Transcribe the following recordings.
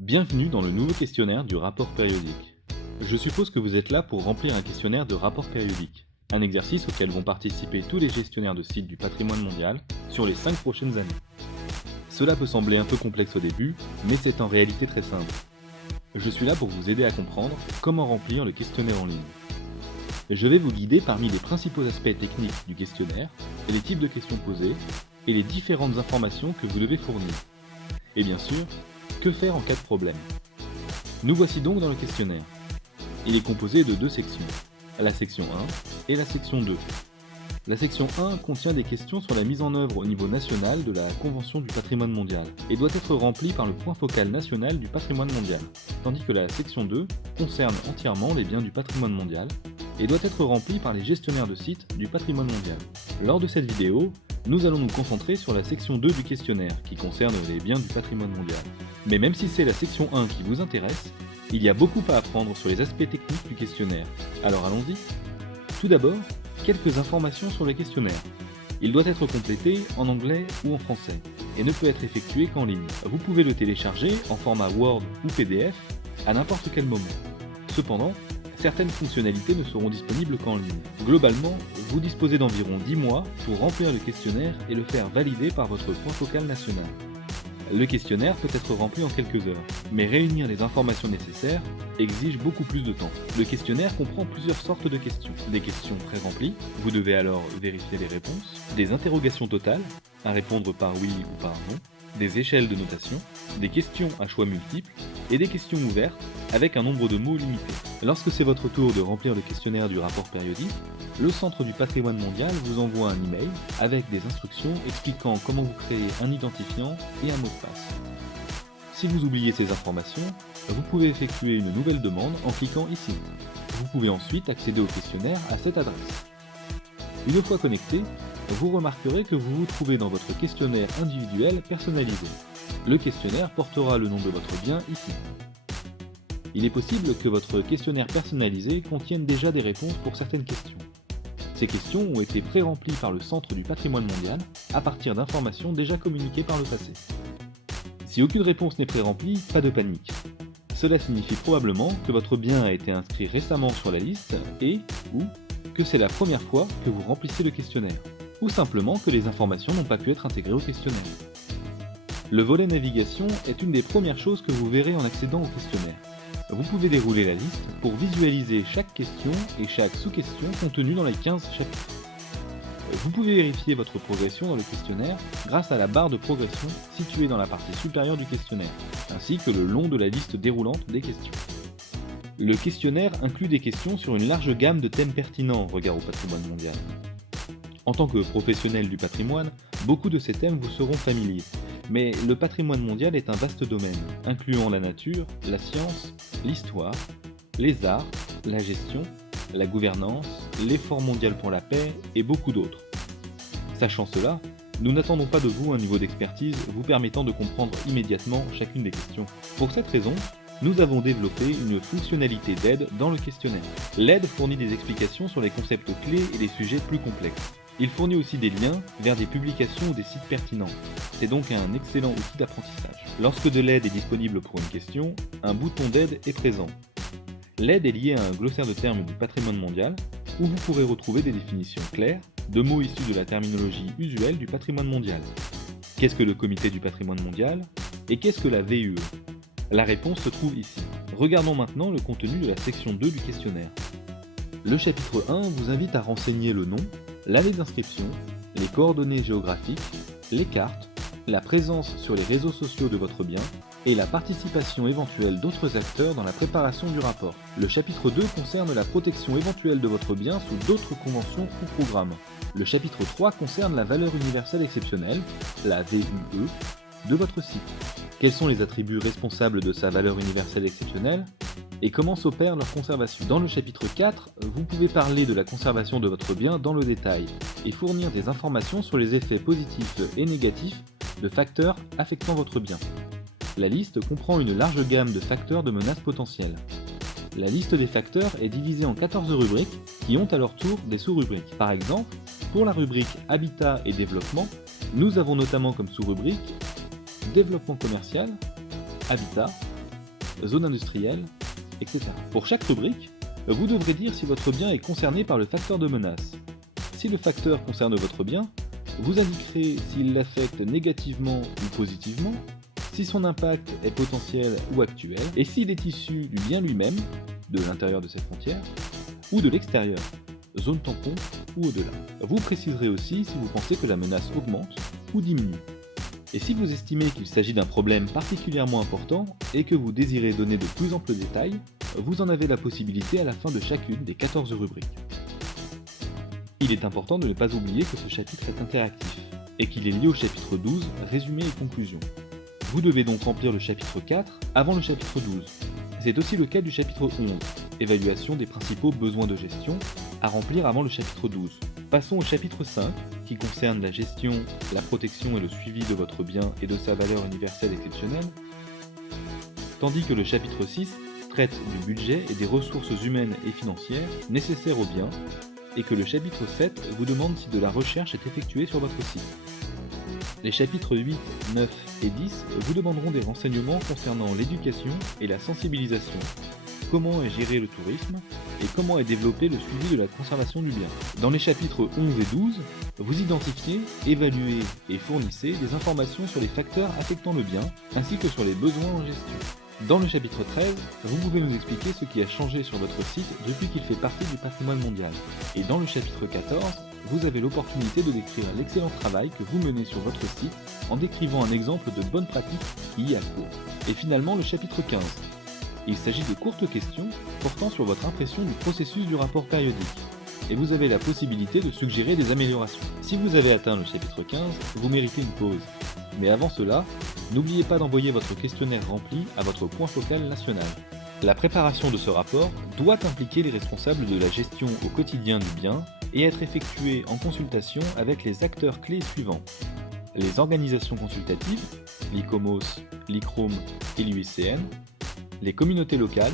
Bienvenue dans le nouveau questionnaire du rapport périodique. Je suppose que vous êtes là pour remplir un questionnaire de rapport périodique, un exercice auquel vont participer tous les gestionnaires de sites du patrimoine mondial sur les 5 prochaines années. Cela peut sembler un peu complexe au début, mais c'est en réalité très simple. Je suis là pour vous aider à comprendre comment remplir le questionnaire en ligne. Je vais vous guider parmi les principaux aspects techniques du questionnaire, les types de questions posées et les différentes informations que vous devez fournir. Et bien sûr, que faire en cas de problème? Nous voici donc dans le questionnaire. Il est composé de deux sections, la section 1 et la section 2. La section 1 contient des questions sur la mise en œuvre au niveau national de la Convention du patrimoine mondial et doit être remplie par le point focal national du patrimoine mondial, tandis que la section 2 concerne entièrement les biens du patrimoine mondial et doit être remplie par les gestionnaires de sites du patrimoine mondial. Lors de cette vidéo, nous allons nous concentrer sur la section 2 du questionnaire, qui concerne les biens du patrimoine mondial. Mais même si c'est la section 1 qui vous intéresse, il y a beaucoup à apprendre sur les aspects techniques du questionnaire. Alors allons-y. Tout d'abord, quelques informations sur le questionnaire. Il doit être complété en anglais ou en français, et ne peut être effectué qu'en ligne. Vous pouvez le télécharger en format Word ou PDF à n'importe quel moment. Cependant, certaines fonctionnalités ne seront disponibles qu'en ligne. Globalement, vous disposez d'environ 10 mois pour remplir le questionnaire et le faire valider par votre point focal national. Le questionnaire peut être rempli en quelques heures, mais réunir les informations nécessaires exige beaucoup plus de temps. Le questionnaire comprend plusieurs sortes de questions. Des questions pré-remplies, vous devez alors vérifier les réponses, des interrogations totales, à répondre par oui ou par non, des échelles de notation, des questions à choix multiples et des questions ouvertes avec un nombre de mots limité. Lorsque c'est votre tour de remplir le questionnaire du rapport périodique, le Centre du patrimoine mondial vous envoie un email avec des instructions expliquant comment vous créez un identifiant et un mot de passe. Si vous oubliez ces informations, vous pouvez effectuer une nouvelle demande en cliquant ici. Vous pouvez ensuite accéder au questionnaire à cette adresse. Une fois connecté, vous remarquerez que vous vous trouvez dans votre questionnaire individuel personnalisé. Le questionnaire portera le nom de votre bien ici. Il est possible que votre questionnaire personnalisé contienne déjà des réponses pour certaines questions. Ces questions ont été pré-remplies par le Centre du patrimoine mondial à partir d'informations déjà communiquées par le passé. Si aucune réponse n'est pré-remplie, pas de panique. Cela signifie probablement que votre bien a été inscrit récemment sur la liste et ou que c'est la première fois que vous remplissez le questionnaire, ou simplement que les informations n'ont pas pu être intégrées au questionnaire. Le volet navigation est une des premières choses que vous verrez en accédant au questionnaire. Vous pouvez dérouler la liste pour visualiser chaque question et chaque sous-question contenue dans les 15 chapitres. Vous pouvez vérifier votre progression dans le questionnaire grâce à la barre de progression située dans la partie supérieure du questionnaire, ainsi que le long de la liste déroulante des questions. Le questionnaire inclut des questions sur une large gamme de thèmes pertinents au regard au patrimoine mondial. En tant que professionnel du patrimoine, beaucoup de ces thèmes vous seront familiers. Mais le patrimoine mondial est un vaste domaine, incluant la nature, la science, l'histoire, les arts, la gestion, la gouvernance, l'effort mondial pour la paix et beaucoup d'autres. Sachant cela, nous n'attendons pas de vous un niveau d'expertise vous permettant de comprendre immédiatement chacune des questions. Pour cette raison, nous avons développé une fonctionnalité d'aide dans le questionnaire. L'aide fournit des explications sur les concepts clés et les sujets plus complexes. Il fournit aussi des liens vers des publications ou des sites pertinents. C'est donc un excellent outil d'apprentissage. Lorsque de l'aide est disponible pour une question, un bouton d'aide est présent. L'aide est liée à un glossaire de termes du patrimoine mondial, où vous pourrez retrouver des définitions claires de mots issus de la terminologie usuelle du patrimoine mondial. Qu'est-ce que le Comité du patrimoine mondial? Et qu'est-ce que la VUE? La réponse se trouve ici. Regardons maintenant le contenu de la section 2 du questionnaire. Le chapitre 1 vous invite à renseigner le nom, l'année d'inscription, les coordonnées géographiques, les cartes, la présence sur les réseaux sociaux de votre bien et la participation éventuelle d'autres acteurs dans la préparation du rapport. Le chapitre 2 concerne la protection éventuelle de votre bien sous d'autres conventions ou programmes. Le chapitre 3 concerne la valeur universelle exceptionnelle, la VUE, de votre site. Quels sont les attributs responsables de sa valeur universelle exceptionnelle et comment s'opère leur conservation. Dans le chapitre 4, vous pouvez parler de la conservation de votre bien dans le détail et fournir des informations sur les effets positifs et négatifs de facteurs affectant votre bien. La liste comprend une large gamme de facteurs de menaces potentielles. La liste des facteurs est divisée en 14 rubriques qui ont à leur tour des sous-rubriques. Par exemple, pour la rubrique Habitat et développement, nous avons notamment comme sous-rubrique Développement commercial, Habitat, zone industrielle, etc. Pour chaque rubrique, vous devrez dire si votre bien est concerné par le facteur de menace. Si le facteur concerne votre bien, vous indiquerez s'il l'affecte négativement ou positivement, si son impact est potentiel ou actuel, et s'il est issu du bien lui-même, de l'intérieur de ses frontières, ou de l'extérieur, zone tampon ou au-delà. Vous préciserez aussi si vous pensez que la menace augmente ou diminue. Et si vous estimez qu'il s'agit d'un problème particulièrement important et que vous désirez donner de plus amples détails, vous en avez la possibilité à la fin de chacune des 14 rubriques. Il est important de ne pas oublier que ce chapitre est interactif et qu'il est lié au chapitre 12, résumé et conclusion. Vous devez donc remplir le chapitre 4 avant le chapitre 12. C'est aussi le cas du chapitre 11, évaluation des principaux besoins de gestion, à remplir avant le chapitre 12. Passons au chapitre 5, qui concerne la gestion, la protection et le suivi de votre bien et de sa valeur universelle exceptionnelle, tandis que le chapitre 6 traite du budget et des ressources humaines et financières nécessaires au bien, et que le chapitre 7 vous demande si de la recherche est effectuée sur votre site. Les chapitres 8, 9 et 10 vous demanderont des renseignements concernant l'éducation et la sensibilisation, comment est géré le tourisme et comment est développé le suivi de la conservation du bien. Dans les chapitres 11 et 12, vous identifiez, évaluez et fournissez des informations sur les facteurs affectant le bien ainsi que sur les besoins en gestion. Dans le chapitre 13, vous pouvez nous expliquer ce qui a changé sur votre site depuis qu'il fait partie du patrimoine mondial. Et dans le chapitre 14, vous avez l'opportunité de décrire l'excellent travail que vous menez sur votre site en décrivant un exemple de bonne pratique qui y a cours. Et finalement le chapitre 15. Il s'agit de courtes questions portant sur votre impression du processus du rapport périodique. Et vous avez la possibilité de suggérer des améliorations. Si vous avez atteint le chapitre 15, vous méritez une pause. Mais avant cela, n'oubliez pas d'envoyer votre questionnaire rempli à votre point focal national. La préparation de ce rapport doit impliquer les responsables de la gestion au quotidien du bien et être effectuée en consultation avec les acteurs clés suivants. Les organisations consultatives, l'ICOMOS, l'ICROM et l'UICN, les communautés locales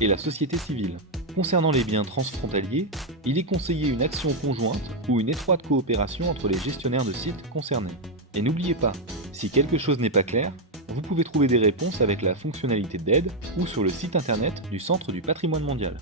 et la société civile. Concernant les biens transfrontaliers, il est conseillé une action conjointe ou une étroite coopération entre les gestionnaires de sites concernés. Et n'oubliez pas, si quelque chose n'est pas clair, vous pouvez trouver des réponses avec la fonctionnalité d'aide ou sur le site internet du Centre du patrimoine mondial.